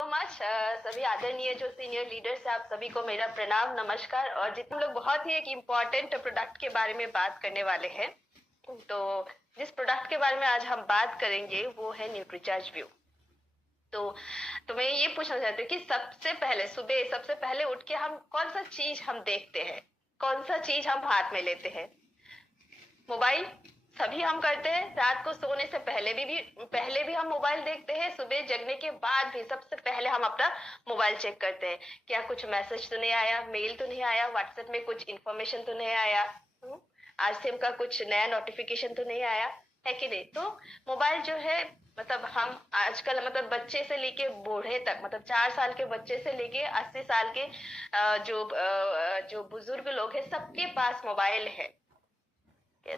Much सभी आदरणीय जो सीनियर लीडर्स हैं, आप सभी को मेरा प्रणाम नमस्कार। और जितने हम लोग बहुत ही एक इम्पॉर्टेंट प्रोडक्ट के बारे में बात करने वाले हैं, तो जिस प्रोडक्ट के बारे में आज हम बात करेंगे वो है न्यूट्रीचार्ज व्यू। तो मैं ये पूछना चाहती हूँ कि सबसे पहले सुबह सबसे पहले उठ के हम कौन सा चीज हम देखते हैं, कौन सा चीज हम हाथ में लेते हैं? मोबाइल। सभी हम करते हैं। रात को सोने से पहले भी हम मोबाइल देखते हैं। सुबह जगने के बाद भी सबसे पहले हम अपना मोबाइल चेक करते हैं, क्या कुछ मैसेज तो नहीं आया, मेल तो नहीं आया, व्हाट्सएप में कुछ इन्फॉर्मेशन तो नहीं आया, आरसीएम का कुछ नया नोटिफिकेशन तो नहीं आया, है कि नहीं? तो मोबाइल जो है, मतलब हम आजकल मतलब बच्चे से लेके बूढ़े तक, मतलब 4 साल के बच्चे से लेके 80 साल के जो बुजुर्ग लोग हैं, सबके पास मोबाइल है।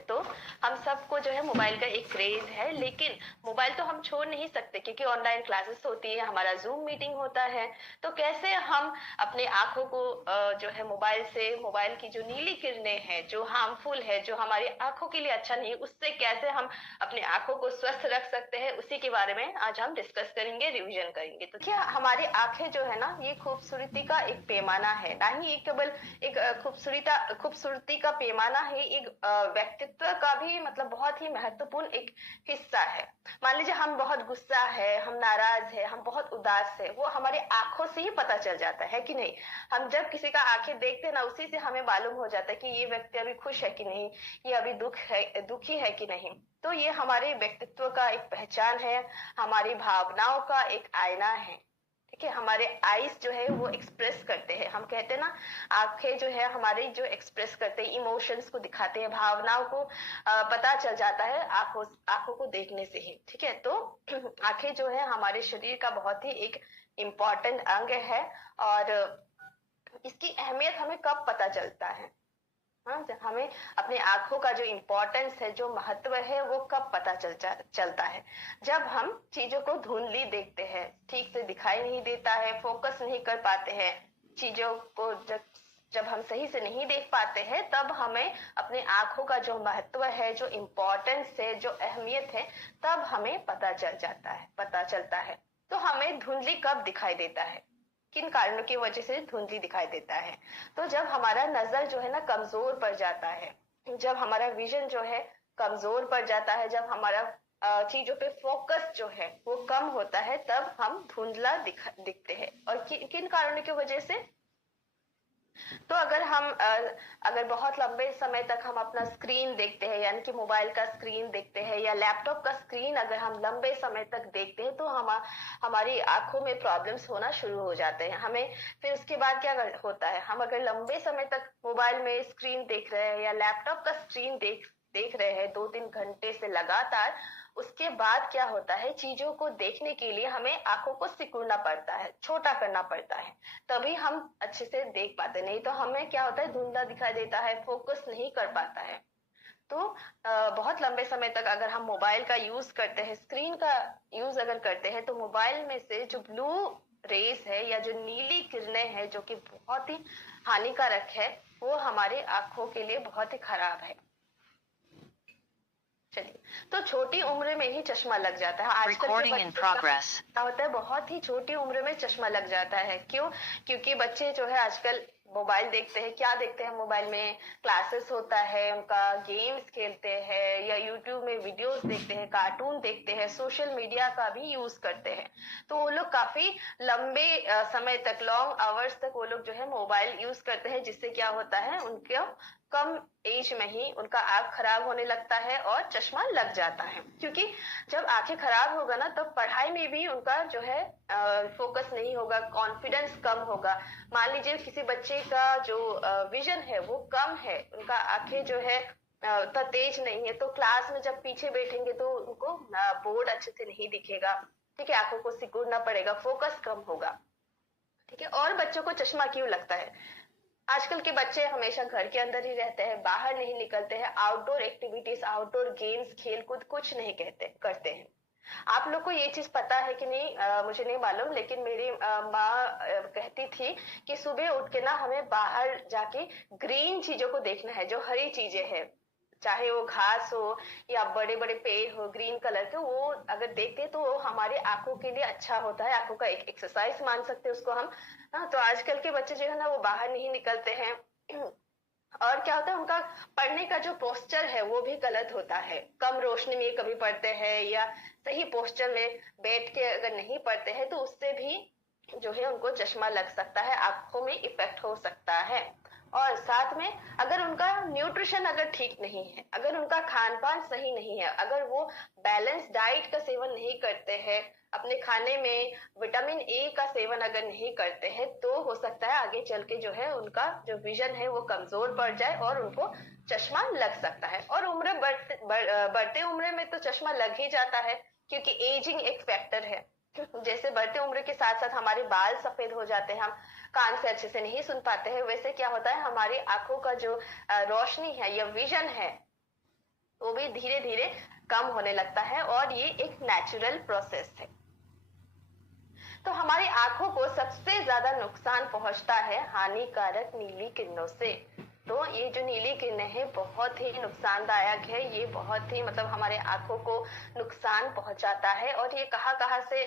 तो हम सबको जो है मोबाइल का एक क्रेज है, लेकिन मोबाइल तो हम छोड़ नहीं सकते क्योंकि ऑनलाइन क्लासेस होती है, हमारा जूम मीटिंग होता है। तो कैसे हम अपने आंखों को जो है मोबाइल की जो नीली किरणें हैं, जो हार्मफुल है, जो हमारी आंखों के लिए अच्छा नहीं, उससे कैसे हम अपने आंखों को स्वस्थ रख सकते हैं, उसी के बारे में आज हम डिस्कस करेंगे, रिविजन करेंगे। तो क्या हमारी आंखें जो है ना, ये खूबसूरती का एक पैमाना है, ना ही एक केवल एक खूबसूरती का पैमाना है, एक व्यक्तित्व का भी मतलब बहुत ही महत्वपूर्ण एक हिस्सा है। मान लीजिए हम बहुत गुस्सा है, हम नाराज है, हम बहुत उदास है, वो हमारी आंखों से ही पता चल जाता है कि नहीं? हम जब किसी का आंखें देखते हैं ना, उसी से हमें मालूम हो जाता है कि ये व्यक्ति अभी खुश है कि नहीं, ये अभी दुखी है कि नहीं। तो ये हमारे व्यक्तित्व का एक पहचान है, हमारी भावनाओं का एक आईना है। ठीक है, हमारे आईज जो है वो एक्सप्रेस करते हैं, हम कहते हैं ना, आंखें जो है हमारी जो एक्सप्रेस करते हैं, इमोशंस को दिखाते हैं, भावनाओं को पता चल जाता है आंखों को देखने से ही। ठीक है, तो आंखें जो है हमारे शरीर का बहुत ही एक इम्पॉर्टेंट अंग है। और इसकी अहमियत हमें कब पता चलता है? हाँ, हमें अपने आंखों का जो इम्पोर्टेंस है, जो महत्व है, वो कब पता चलता है? जब हम चीजों को धुंधली देखते हैं, ठीक से दिखाई नहीं देता है, फोकस नहीं कर पाते हैं चीजों को, जब जब हम सही से नहीं देख पाते हैं, तब हमें अपने आंखों का जो महत्व है, जो इम्पोर्टेंस है, जो अहमियत है, तब हमें पता चलता है। तो हमें धुंधली कब दिखाई देता है, किन कारणों की वजह से धुंधली दिखाई देता है? तो जब हमारा नजर जो है ना कमजोर पड़ जाता है, जब हमारा विजन जो है कमजोर पड़ जाता है, जब हमारा चीजों पे फोकस जो है वो कम होता है, तब हम धुंधला दिखते हैं। और किन कारणों की वजह से? तो अगर बहुत लंबे समय तक हम अपना स्क्रीन देखते हैं, यानी कि मोबाइल का स्क्रीन देखते हैं या लैपटॉप का स्क्रीन अगर हम लंबे समय तक देखते हैं, तो हमारी आंखों में प्रॉब्लम्स होना शुरू हो जाते हैं। हमें फिर उसके बाद क्या होता है, हम अगर लंबे समय तक मोबाइल में स्क्रीन देख रहे हैं या लैपटॉप का स्क्रीन देख रहे हैं 2-3 घंटे से लगातार, उसके बाद क्या होता है, चीजों को देखने के लिए हमें आंखों को सिकुड़ना पड़ता है, छोटा करना पड़ता है, तभी हम अच्छे से देख पाते। नहीं तो हमें क्या होता है, धुंधला दिखाई देता है, फोकस नहीं कर पाता है। तो बहुत लंबे समय तक अगर हम मोबाइल का यूज करते हैं, स्क्रीन का यूज अगर करते हैं, तो मोबाइल में से जो ब्लू रेस है या जो नीली किरणें हैं, जो कि बहुत ही हानिकारक है, वो हमारे आंखों के लिए बहुत ही खराब है। चलिए, तो छोटी उम्र में ही चश्मा लग जाता है आजकल के बच्चे का। क्या होता है, बहुत ही छोटी उम्र में चश्मा लग जाता है। क्यों? क्योंकि बच्चे जो है आजकल मोबाइल देखते हैं। क्या देखते हैं मोबाइल में? क्लासेस होता है उनका, गेम्स खेलते हैं या यूट्यूब में वीडियोस देखते हैं, कार्टून देखते हैं, सोशल मीडिया का भी यूज करते हैं। तो वो लोग काफी लंबे समय तक, लॉन्ग आवर्स तक वो लोग जो है मोबाइल यूज करते हैं, जिससे क्या होता है, उनके कम एज में ही उनका आंख खराब होने लगता है और चश्मा लग जाता है। क्योंकि जब आंखें खराब होगा ना, तब पढ़ाई में भी उनका जो है फोकस नहीं होगा, कॉन्फिडेंस कम होगा। मान लीजिए किसी बच्चे का जो विजन है वो कम है, उनका आंखें जो है उतना तेज नहीं है, तो क्लास में जब पीछे बैठेंगे तो उनको बोर्ड अच्छे से नहीं दिखेगा। ठीक है, आंखों को सिकुड़ना पड़ेगा, फोकस कम होगा। ठीक है, और बच्चों को चश्मा क्यों लगता है? आजकल के बच्चे हमेशा घर के अंदर ही रहते हैं, बाहर नहीं निकलते हैं, आउटडोर एक्टिविटीज, आउटडोर गेम्स, खेलकूद कुछ नहीं करते हैं। आप लोग को ये चीज पता है कि नहीं, मुझे नहीं मालूम, लेकिन मेरी माँ कहती थी कि सुबह उठ के ना हमें बाहर जाके ग्रीन चीजों को देखना है, जो हरी चीजें हैं, चाहे वो घास हो या बड़े बड़े पेड़ हो ग्रीन कलर के, वो अगर देखते तो वो हमारे आंखों के लिए अच्छा होता है, आंखों का एक एक्सरसाइज मान सकते हैं उसको हम। हाँ, तो आजकल के बच्चे जो है ना वो बाहर नहीं निकलते हैं और क्या होता है उनका पढ़ने का जो पोस्चर है वो भी गलत होता है, कम रोशनी में कभी पढ़ते हैं या सही पोस्चर में बैठ के अगर नहीं पढ़ते हैं तो उससे भी जो है उनको चश्मा लग सकता है, आंखों में इफेक्ट हो सकता है। और साथ में अगर उनका न्यूट्रिशन अगर ठीक नहीं है, अगर उनका खान पान सही नहीं है, अगर वो बैलेंस डाइट का सेवन नहीं करते हैं, अपने खाने में विटामिन ए का सेवन अगर नहीं करते हैं, तो हो सकता है आगे चल के जो है उनका जो विजन है वो कमजोर पड़ जाए और उनको चश्मा लग सकता है। और उम्र बढ़ते उम्र में तो चश्मा लग ही जाता है, क्योंकि एजिंग एक फैक्टर है। जैसे बढ़ते उम्र के साथ साथ हमारे बाल सफेद हो जाते हैं, हम कान से अच्छे से नहीं सुन पाते हैं, वैसे क्या होता है हमारी आंखों का जो रोशनी है या विजन है वो भी धीरे धीरे कम होने लगता है, और ये एक नेचुरल प्रोसेस है। तो हमारी आंखों को सबसे ज्यादा नुकसान पहुंचता है हानिकारक नीली किरणों से। तो ये जो नीली किरणें हैं बहुत ही नुकसानदायक है, ये बहुत ही मतलब हमारे आंखों को नुकसान पहुंचाता है। और ये कहाँ से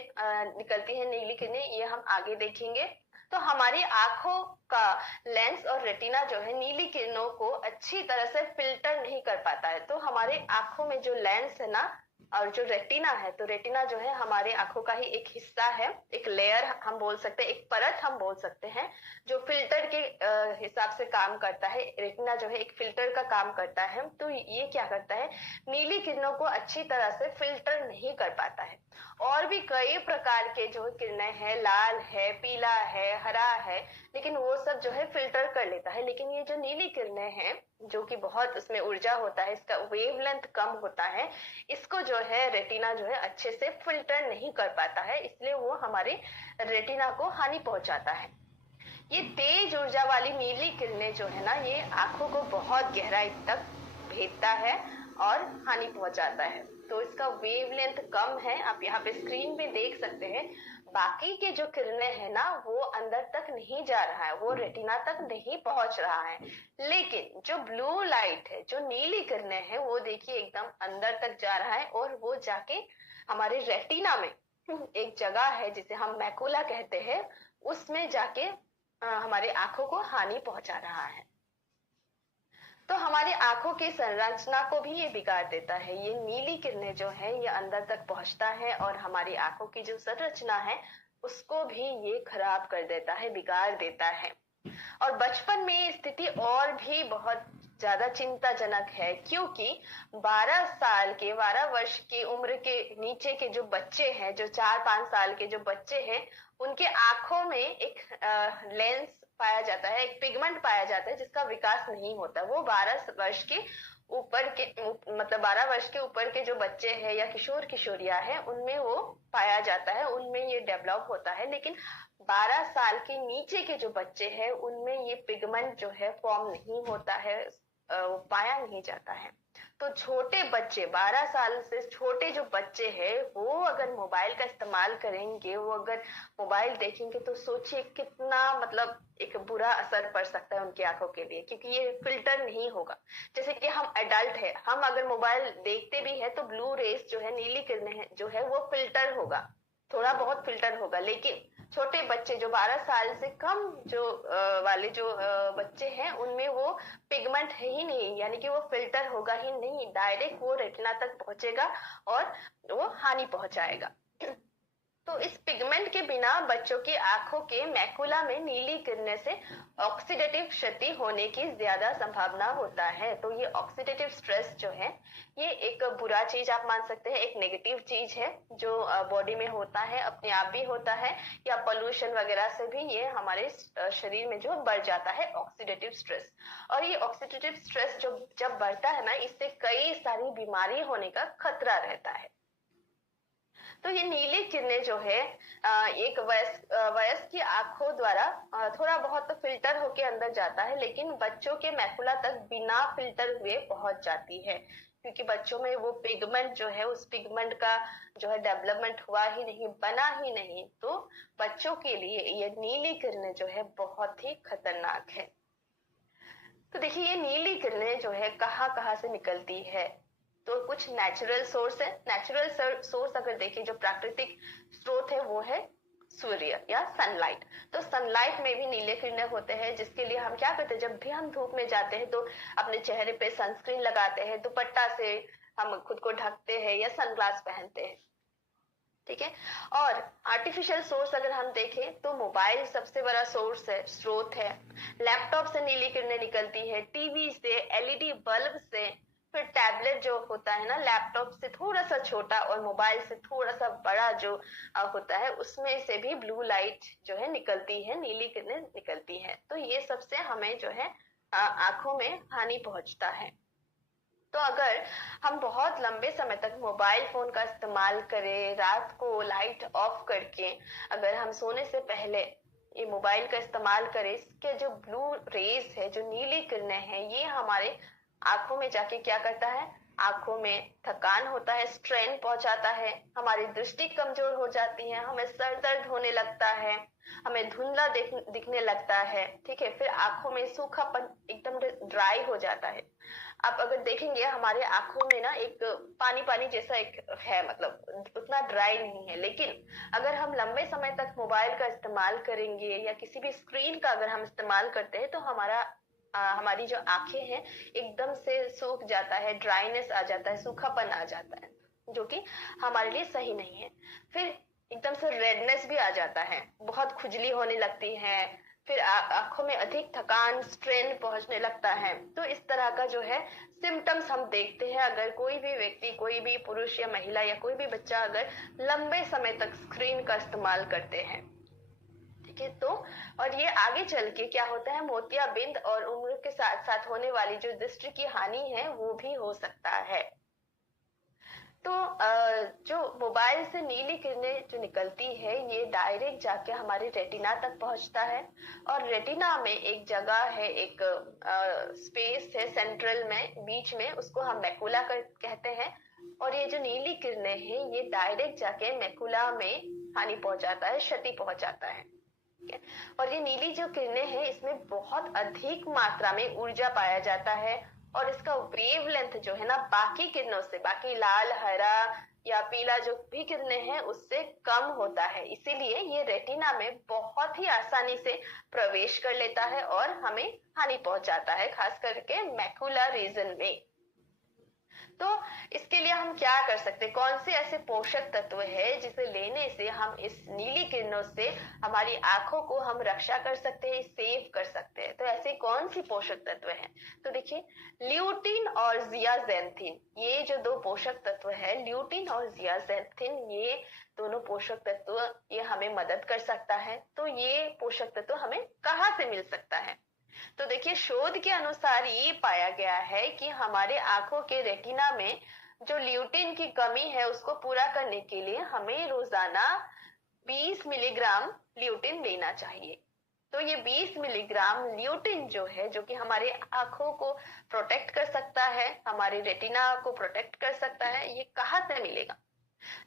निकलती है नीली किरणें, ये हम आगे देखेंगे। तो हमारी आंखों का लेंस और रेटिना जो है नीली किरणों को अच्छी तरह से फिल्टर नहीं कर पाता है। तो हमारे आंखों में जो लेंस है ना और जो रेटिना है, तो रेटिना जो है हमारे आंखों का ही एक हिस्सा है, एक लेयर हम बोल सकते हैं, एक परत हम बोल सकते हैं, जो फिल्टर के हिसाब से काम करता है। रेटिना जो है एक फिल्टर का काम करता है। तो ये क्या करता है, नीली किरणों को अच्छी तरह से फिल्टर नहीं कर पाता है। और भी कई प्रकार के जो किरणें हैं, लाल है, पीला है, हरा है, लेकिन वो सब जो है फिल्टर कर लेता है। लेकिन ये जो नीली किरणें हैं जो कि बहुत उसमें ऊर्जा होता है, इसका वेवलेंथ कम होता है, इसको जो है रेटिना जो है अच्छे से फिल्टर नहीं कर पाता है, इसलिए वो हमारे रेटिना को हानि पहुंचाता है। ये तेज ऊर्जा वाली नीली किरणें जो है ना, ये आंखों को बहुत गहराई तक भेदता है और हानि पहुंचाता है। तो इसका वेवलेंथ कम है, आप यहाँ पे स्क्रीन पे देख सकते हैं। बाकी के जो किरणें है ना वो अंदर तक नहीं जा रहा है, वो रेटिना तक नहीं पहुंच रहा है। लेकिन जो ब्लू लाइट है, जो नीली किरणें है, वो देखिए एकदम अंदर तक जा रहा है और वो जाके हमारे रेटिना में एक जगह है जिसे हम मैकुला कहते हैं, उसमें जाके हमारे आंखों को हानि पहुंचा रहा है। तो हमारी आंखों की संरचना को भी ये बिगाड़ देता है। ये नीली किरणें जो है ये अंदर तक पहुंचता है और हमारी आंखों की जो संरचना है उसको भी ये खराब कर देता है, बिगाड़ देता है। और बचपन में ये स्थिति और भी बहुत ज्यादा चिंताजनक है, क्योंकि 12 वर्ष की उम्र के नीचे के जो बच्चे हैं, जो 4-5 साल के जो बच्चे हैं, उनके आंखों में एक लेंस पाया जाता है, एक पिगमेंट पाया जाता है जिसका विकास नहीं होता। वो 12 वर्ष के ऊपर के मतलब 12 वर्ष के ऊपर के जो बच्चे हैं या किशोर किशोरियां हैं उनमें वो पाया जाता है, उनमें ये डेवलप होता है। लेकिन 12 साल के नीचे के जो बच्चे हैं उनमें ये पिगमेंट जो है फॉर्म नहीं होता है, वो पाया नहीं जाता है। तो छोटे बच्चे, 12 साल से छोटे जो बच्चे हैं, वो अगर मोबाइल का इस्तेमाल करेंगे, वो अगर मोबाइल देखेंगे, तो सोचिए कितना मतलब एक बुरा असर पड़ सकता है उनकी आंखों के लिए, क्योंकि ये फिल्टर नहीं होगा। जैसे कि हम एडल्ट है, हम अगर मोबाइल देखते भी है तो ब्लू रेस जो है, नीली किरणें जो है वो फिल्टर होगा, थोड़ा बहुत फिल्टर होगा। लेकिन छोटे बच्चे जो 12 साल से कम जो वाले जो बच्चे हैं उनमें वो पिगमेंट है ही नहीं, यानी कि वो फिल्टर होगा ही नहीं, डायरेक्ट वो रेटिना तक पहुंचेगा और वो हानि पहुंचाएगा। तो इस पिगमेंट के बिना बच्चों की आंखों के मैकुला में नीली किरणें से ऑक्सीडेटिव क्षति होने की ज्यादा संभावना होता है। तो ये ऑक्सीडेटिव स्ट्रेस जो है ये एक बुरा चीज आप मान सकते हैं, एक नेगेटिव चीज है जो बॉडी में होता है, अपने आप भी होता है, या पोल्यूशन वगैरह से भी ये हमारे शरीर में जो बढ़ जाता है ऑक्सीडेटिव स्ट्रेस। और ये ऑक्सीडेटिव स्ट्रेस जो जब बढ़ता है ना, इससे कई सारी बीमारी होने का खतरा रहता है। तो ये नीली किरणें जो है एक वयस्क की आंखों द्वारा थोड़ा बहुत तो फिल्टर होके अंदर जाता है, लेकिन बच्चों के मैकुला तक बिना फिल्टर हुए पहुंच जाती है, क्योंकि बच्चों में वो पिगमेंट जो है, उस पिगमेंट का जो है डेवलपमेंट हुआ ही नहीं, बना ही नहीं। तो बच्चों के लिए ये नीली किरणें जो है बहुत ही खतरनाक है। तो देखिए ये नीली किरणें जो है कहाँ कहाँ से निकलती है। तो कुछ नेचुरल सोर्स है। नेचुरल सोर्स अगर देखें, जो प्राकृतिक स्रोत है वो है सूर्य या सनलाइट। तो सनलाइट में भी नीले किरणें होते हैं, जिसके लिए हम क्या करते हैं, जब भी हम धूप में जाते हैं तो अपने चेहरे पे सनस्क्रीन लगाते हैं, दुपट्टा से हम खुद को ढकते हैं या सनग्लास पहनते हैं। ठीक है। और आर्टिफिशियल सोर्स अगर हम देखें तो मोबाइल सबसे बड़ा सोर्स है, स्रोत है। लैपटॉप से नीली किरणें निकलती है, टीवी से, एलईडी बल्ब से, फिर टैबलेट जो होता है ना, लैपटॉप से थोड़ा सा छोटा और मोबाइल से थोड़ा सा बड़ा जो होता है, उसमें से भी ब्लू लाइट जो है निकलती है, नीली किरणें निकलती है। तो ये सबसे हमें जो है आंखों में हानि पहुंचता है। तो अगर हम बहुत लंबे समय तक मोबाइल फोन का इस्तेमाल करें, रात को लाइट ऑफ करके अगर हम सोने से पहले ये मोबाइल का इस्तेमाल करें, इसके जो ब्लू रेज है, जो नीली किरणें हैं, ये हमारे आंखों में जाके क्या करता है, आंखों में थकान होता है, स्ट्रेन पहुंचाता है, हमारी दृष्टि कमजोर हो जाती है, हमें सर दर्द होने लगता है, हमें धुंधला दिखने लगता है। ठीक है। फिर आंखों में सूखापन, एकदम ड्राई हो जाता है। आप अगर देखेंगे हमारे आंखों में ना एक पानी पानी जैसा एक है, मतलब उतना ड्राई नहीं है। लेकिन अगर हम लंबे समय तक मोबाइल का इस्तेमाल करेंगे या किसी भी स्क्रीन का अगर हम इस्तेमाल करते हैं तो हमारी जो आंखें हैं एकदम से सूख जाता है, ड्राइनेस आ जाता है, सूखापन आ जाता है, जो कि हमारे लिए सही नहीं है। फिर एकदम से रेडनेस भी आ जाता है, बहुत खुजली होने लगती है, फिर आंखों में अधिक थकान, स्ट्रेन पहुंचने लगता है। तो इस तरह का जो है सिम्टम्स हम देखते हैं अगर कोई भी व्यक्ति, कोई भी पुरुष या महिला या कोई भी बच्चा अगर लंबे समय तक स्क्रीन का इस्तेमाल करते हैं। ठीक है। तो और ये आगे चल के क्या होता है, मोतियाबिंद और उम्र के साथ साथ होने वाली जो दृष्टि की हानि है वो भी हो सकता है। तो जो मोबाइल से नीली किरणें जो निकलती है, ये डायरेक्ट जाके हमारे रेटिना तक पहुंचता है। और रेटिना में एक जगह है, एक स्पेस है सेंट्रल में, बीच में, उसको हम मैकुला कहते हैं। और ये जो नीली किरणें हैं ये डायरेक्ट जाके मैकुला में हानि पहुंचाता है, क्षति पहुंचाता है। और ये नीली जो किरणें हैं इसमें बहुत अधिक मात्रा में ऊर्जा पाया जाता है, और इसका वेवलेंथ जो है ना बाकी किरणों से, बाकी लाल, हरा या पीला जो भी किरणें हैं उससे कम होता है। इसीलिए ये रेटिना में बहुत ही आसानी से प्रवेश कर लेता है और हमें हानि पहुंचाता है, खास करके मैकुला रीजन में। तो इसके लिए हम क्या कर सकते हैं, कौन से ऐसे पोषक तत्व है जिसे लेने से हम इस नीली किरणों से हमारी आंखों को हम रक्षा कर सकते हैं, सेव कर सकते हैं। तो ऐसे कौन सी पोषक तत्व हैं, तो देखिए ल्यूटिन और जियाजेंथिन, ये जो दो पोषक तत्व है, ल्यूटिन और जियाजेंथिन, ये दोनों पोषक तत्व ये हमें मदद कर सकता है। तो ये पोषक तत्व हमें कहाँ से मिल सकता है, तो देखिए शोध के अनुसार ये पाया गया है कि हमारे आंखों के रेटिना में जो ल्यूटिन की कमी है उसको पूरा करने के लिए हमें रोजाना 20 मिलीग्राम ल्यूटिन लेना चाहिए। तो ये 20 मिलीग्राम ल्यूटिन जो है, जो कि हमारे आंखों को प्रोटेक्ट कर सकता है, हमारे रेटिना को प्रोटेक्ट कर सकता है, ये कहाँ से मिलेगा,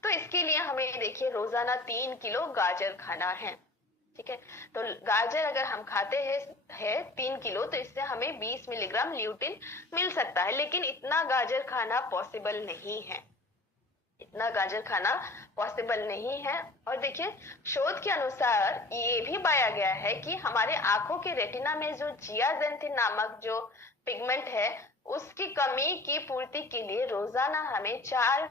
तो इसके लिए हमें देखिए रोजाना 3 किलो गाजर खाना है। ठीक है। तो गाजर अगर हम खाते हैं 3 किलो, तो इससे हमें 20 मिलीग्राम ल्यूटिन मिल सकता है। लेकिन इतना गाजर खाना पॉसिबल नहीं है, इतना गाजर खाना पॉसिबल नहीं है। और देखिए शोध के अनुसार ये भी पाया गया है कि हमारे आंखों के रेटिना में जो जियाजेंथिन नामक जो पिगमेंट है उसकी कमी की पूर्ति के लिए रोजाना हमें 4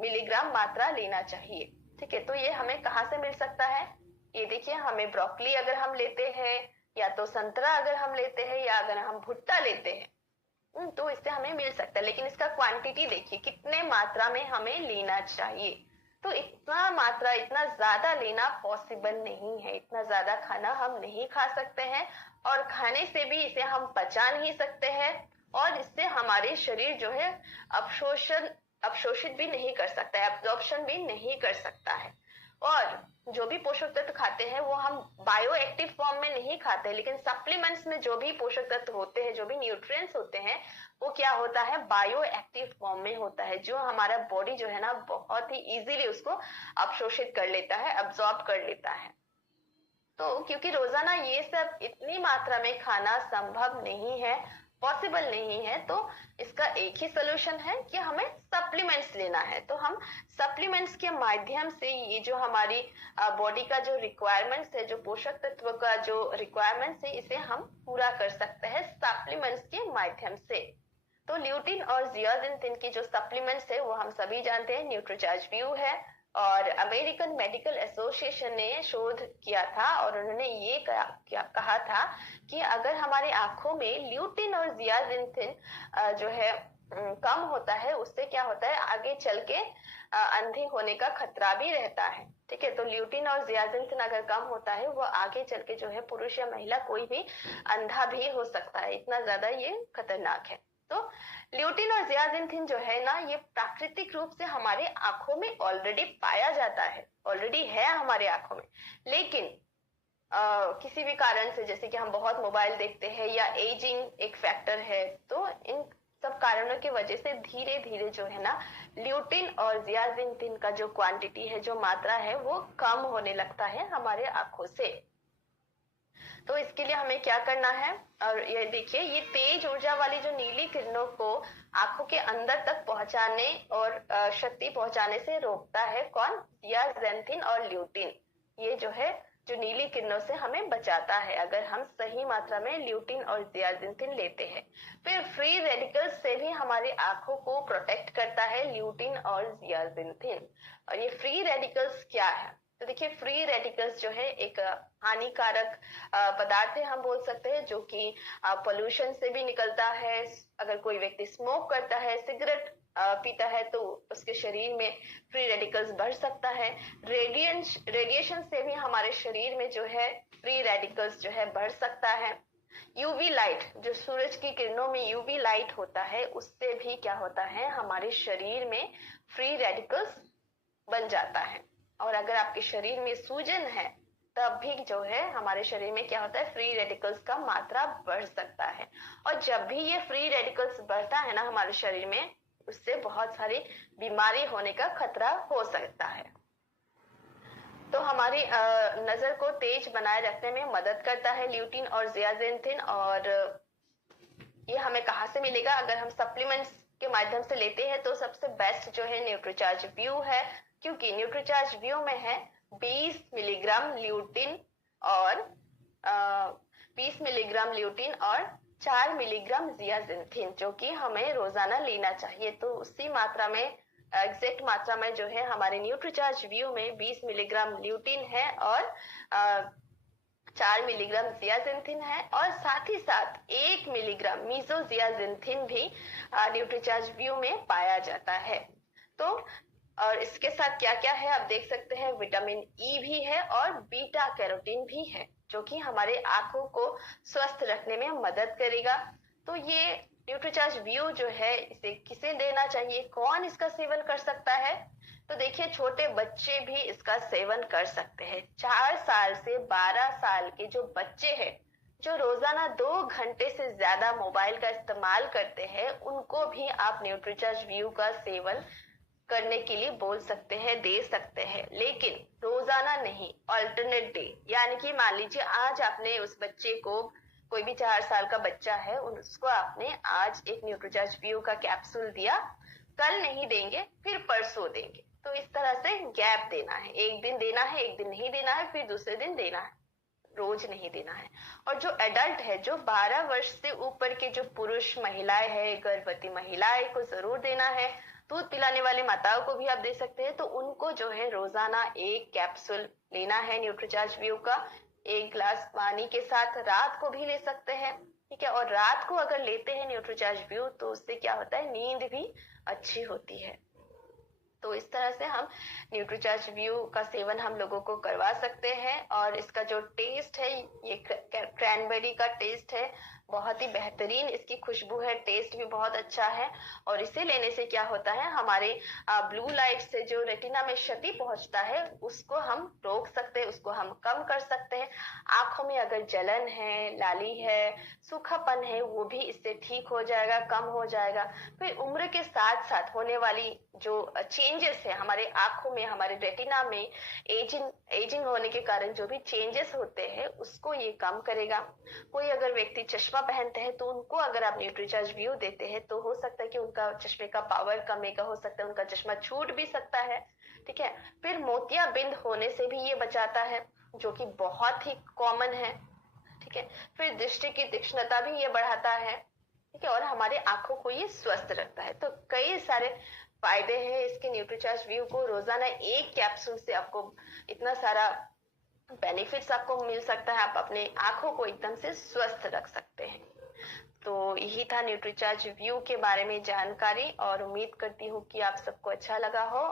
मिलीग्राम मात्रा लेना चाहिए। ठीक है। तो ये हमें कहाँ से मिल सकता है, ये देखिए हमें ब्रोकली अगर हम लेते हैं, या तो संतरा अगर हम लेते हैं, या अगर हम भुट्टा लेते हैं, तो इससे हमें मिल सकता है। लेकिन इसका क्वांटिटी देखिए कितने मात्रा में हमें लेना चाहिए। तो इतना मात्रा, इतना ज्यादा लेना पॉसिबल नहीं है, इतना ज्यादा खाना हम नहीं खा सकते हैं, और खाने से भी इसे हम पचा नहीं सकते हैं, और इससे हमारे शरीर जो है अवशोषित भी नहीं कर सकता है, एब्जॉर्प्शन भी नहीं कर सकता है। और जो भी पोषक तत्व खाते हैं वो हम बायो एक्टिव फॉर्म में नहीं खाते, लेकिन सप्लीमेंट्स में जो भी पोषक तत्व होते हैं, जो भी न्यूट्रिएंट्स होते हैं, वो क्या होता है, बायो एक्टिव फॉर्म में होता है, जो हमारा बॉडी जो है ना बहुत ही इजीली उसको अवशोषित कर लेता है, अब्सॉर्ब कर लेता है। तो क्योंकि रोजाना ये सब इतनी मात्रा में खाना संभव नहीं है, पॉसिबल नहीं है, तो इसका एक ही सोल्यूशन है कि हमें सप्लीमेंट्स लेना है। तो हम सप्लीमेंट्स के माध्यम से ये जो हमारी बॉडी का जो रिक्वायरमेंट्स है, जो पोषक तत्व का जो रिक्वायरमेंट्स है, इसे हम पूरा कर सकते हैं सप्लीमेंट्स के माध्यम से। तो ल्यूटिन और जियाजिनथिन की जो सप्लीमेंट्स है वो हम सभी जानते हैं, न्यूट्रीचार्ज व्यू है, और अमेरिकन मेडिकल एसोसिएशन ने शोध किया था और उन्होंने ये कहा था कि अगर हमारी आंखों में ल्यूटिन और जियाजिनथिन जो है कम होता है, उससे क्या होता है, आगे चल के अंधे होने का खतरा भी रहता है। ठीक है, तो ल्यूटिन और जियाजिनथिन अगर कम होता है, वो आगे चल के जो है पुरुष या महिला कोई भी अंधा भी हो सकता है, इतना ज्यादा ये खतरनाक है। तो ल्यूटिन और जियाजिनथिन जो है ना, ये प्राकृतिक रूप से हमारे आंखों में ऑलरेडी पाया जाता है, ऑलरेडी है हमारे आंखों में, लेकिन किसी भी कारण से, जैसे कि हम बहुत मोबाइल देखते हैं या एजिंग एक फैक्टर है, तो इन सब कारणों की वजह से धीरे धीरे जो है ना, ल्यूटिन और जियाजिनथिन का जो क्वांटिटी है, जो मात्रा है, वो कम होने लगता है हमारे आंखों से। तो इसके लिए हमें क्या करना है, और ये देखिए, ये तेज ऊर्जा वाली जो नीली किरणों को आंखों के अंदर तक पहुंचाने और क्षति पहुंचाने से रोकता है कौन, जियाजिनथिन और ल्यूटिन। ये जो है जो नीली किरणों से हमें बचाता है अगर हम सही मात्रा में ल्यूटिन और जियाजिनथिन लेते हैं। फिर फ्री रेडिकल्स से भी हमारी आंखों को प्रोटेक्ट करता है ल्यूटिन और जियाजिनथिन। और ये फ्री रेडिकल्स क्या है, तो देखिए, फ्री रेडिकल्स जो है एक हानिकारक पदार्थ है, हम बोल सकते हैं, जो कि पोल्यूशन से भी निकलता है। अगर कोई व्यक्ति स्मोक करता है, सिगरेट पीता है, तो उसके शरीर में फ्री रेडिकल्स बढ़ सकता है। रेडिएशन से भी हमारे शरीर में जो है फ्री रेडिकल्स जो है बढ़ सकता है। यूवी लाइट, जो सूरज की किरणों में यूवी लाइट होता है, उससे भी क्या होता है, हमारे शरीर में फ्री रेडिकल्स बन जाता है। और अगर आपके शरीर में सूजन है, तब भी जो है हमारे शरीर में क्या होता है, फ्री रेडिकल्स का मात्रा बढ़ सकता है। और जब भी ये फ्री रेडिकल्स बढ़ता है ना हमारे शरीर में, उससे बहुत सारी बीमारी होने का खतरा हो सकता है। तो हमारी नजर को तेज बनाए रखने में मदद करता है ल्यूटिन और जियाजिनथिन। और ये हमें कहाँ से मिलेगा, अगर हम सप्लीमेंट्स के माध्यम से लेते हैं, तो सबसे बेस्ट जो है न्यूट्रीचार्ज व्यू है, क्योंकि न्यूट्रीचार्ज व्यू में है 20 मिलीग्राम ल्यूटिन और 20 मिलीग्राम ल्यूटिन और 4 मिलीग्राम जियाजिनथिन, जो कि हमें रोजाना लेना चाहिए। तो उसी मात्रा में, एग्जैक्ट मात्रा में जो है हमारे न्यूट्रीचार्ज व्यू में 20 मिलीग्राम ल्यूटिन है और 4 मिलीग्राम जियाजिनथिन है, और साथ ही साथ 1 मिलीग्राम मीसोजियाजिनथिन भी न्यूट्रीचार्ज व्यू में पाया जाता है। तो और इसके साथ क्या क्या है आप देख सकते हैं, विटामिन ई भी है और बीटा कैरोटीन भी है, जो कि हमारे आंखों को स्वस्थ रखने में मदद करेगा। तो ये न्यूट्रीचार्ज व्यू जो है, इसे किसे लेना चाहिए, कौन इसका सेवन कर सकता है, तो देखिए, छोटे बच्चे भी इसका सेवन कर सकते हैं। 4 साल से 12 साल के जो बच्चे हैं, जो रोजाना 2 घंटे से ज्यादा मोबाइल का इस्तेमाल करते हैं, उनको भी आप न्यूट्रीचार्ज व्यू का सेवन करने के लिए बोल सकते हैं, दे सकते हैं, लेकिन रोजाना नहीं, अल्टरनेट डे। यानी कि मान लीजिए आज आपने उस बच्चे को, कोई भी 4 साल का बच्चा है, उसको आपने आज एक न्यूट्रीचार्ज व्यू का कैप्सूल दिया, कल नहीं देंगे, फिर परसों देंगे। तो इस तरह से गैप देना है, एक दिन देना है, एक दिन नहीं देना है, फिर दूसरे दिन देना है, रोज नहीं देना है। और जो एडल्ट है, जो 12 वर्ष से ऊपर के जो पुरुष महिलाएं है, गर्भवती महिलाएं को जरूर देना है। दूध पिलाने वाली माताओं को भी आप दे सकते हैं, तो उनको जो है रोजाना एक कैप्सूल लेना है न्यूट्रीचार्ज व्यू का, 1 गिलास पानी के साथ। रात को भी ले सकते हैं, ठीक है। और रात को अगर लेते हैं न्यूट्रीचार्ज व्यू, तो उससे क्या होता है, नींद भी अच्छी होती है। तो इस तरह से हम न्यूट्रीचार्ज व्यू का सेवन हम लोगों को करवा सकते हैं। और इसका जो टेस्ट है, ये क्रैनबेरी का टेस्ट है, बहुत ही बेहतरीन इसकी खुशबू है, टेस्ट भी बहुत अच्छा है। और इसे लेने से क्या होता है, हमारे ब्लू लाइट से जो रेटिना में क्षति पहुंचता है उसको हम रोक सकते हैं, उसको हम कम कर सकते हैं। आंखों में अगर जलन है, लाली है, सूखापन है, वो भी इससे ठीक हो जाएगा, कम हो जाएगा। फिर उम्र के साथ साथ होने वाली जो चेंजेस है हमारे आंखों में, हमारे रेटिना में, एजिंग होने के कारण जो भी चेंजेस होते हैं उसको ये कम करेगा। कोई अगर व्यक्ति चश्मा पहनते हैं तो उनको अगर आप न्यूट्रीचार्ज व्यू देते हैं तो हो सकता है कि उनका चश्मे का पावर कमी का हो सकता है, उनका चश्मा छूट भी सकता है। ठीक है। फिर मोतियाबिंद होने से भी ये बचाता है, जो कि बहुत ही कॉमन है। ठीक है। फिर दृष्टि की तीक्ष्णता भी ये बढ़ाता है। ठीक है। और हमारे आंखों को ये स्वस्थ रखता है। तो कई सारे फायदे हैं इसके न्यूट्रीचार्ज व्यू को। रोजाना एक कैप्सूल से आपको इतना सारा बेनिफिट्स आपको मिल सकता है, आप अपने आंखों को एकदम से स्वस्थ रख सकते हैं। तो यही था न्यूट्रीचार्ज व्यू के बारे में जानकारी, और उम्मीद करती हूँ कि आप सबको अच्छा लगा हो।